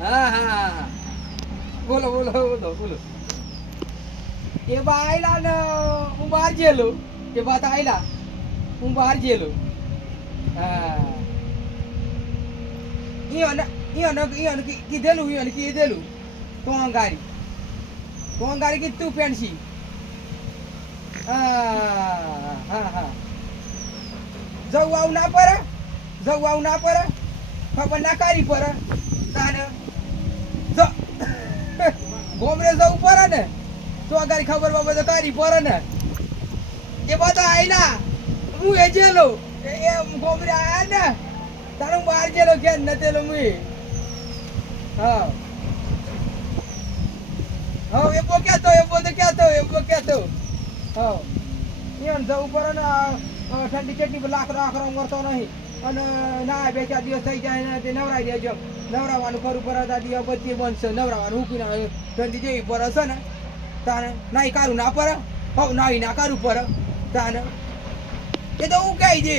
હા હા બોલો બોલો બોલો બોલો એ બા આયલા ને હું બહાર જેલો એ વાત આયલા હું બહાર જેલો હા ઈયોને કીધેલું કોંગારી કીધું પેન્સી હા હા હા જવું આવું ના પડે ખબર ના કરી પડે તાને ગોમરે જવું પડે ને તો અગારી ખબર બાબત કરી પડે ને એ બધા આયલા હું એ જેલો એ ગોમરે આયા ને તારે હું બહાર જેલો કે નતેલો હું હા હા એવો ક્યાં તો હા ઈયોને જવું પડે ને ઠંડી ચટણી લાકડો મળતો નહીં અને ના 2-4 દિવસ થઈ જાય ને તે નવરાઈ દેજો નવરાવાનું ખરું પર દિવસ બધી બનશે નવરાવાનું ઉકીને ઠંડી જેવી પડે છે ને તાને નાઈ કારું ના પડે હવ નાઈ ના કારું પડે તાને એ તો હું કહી દે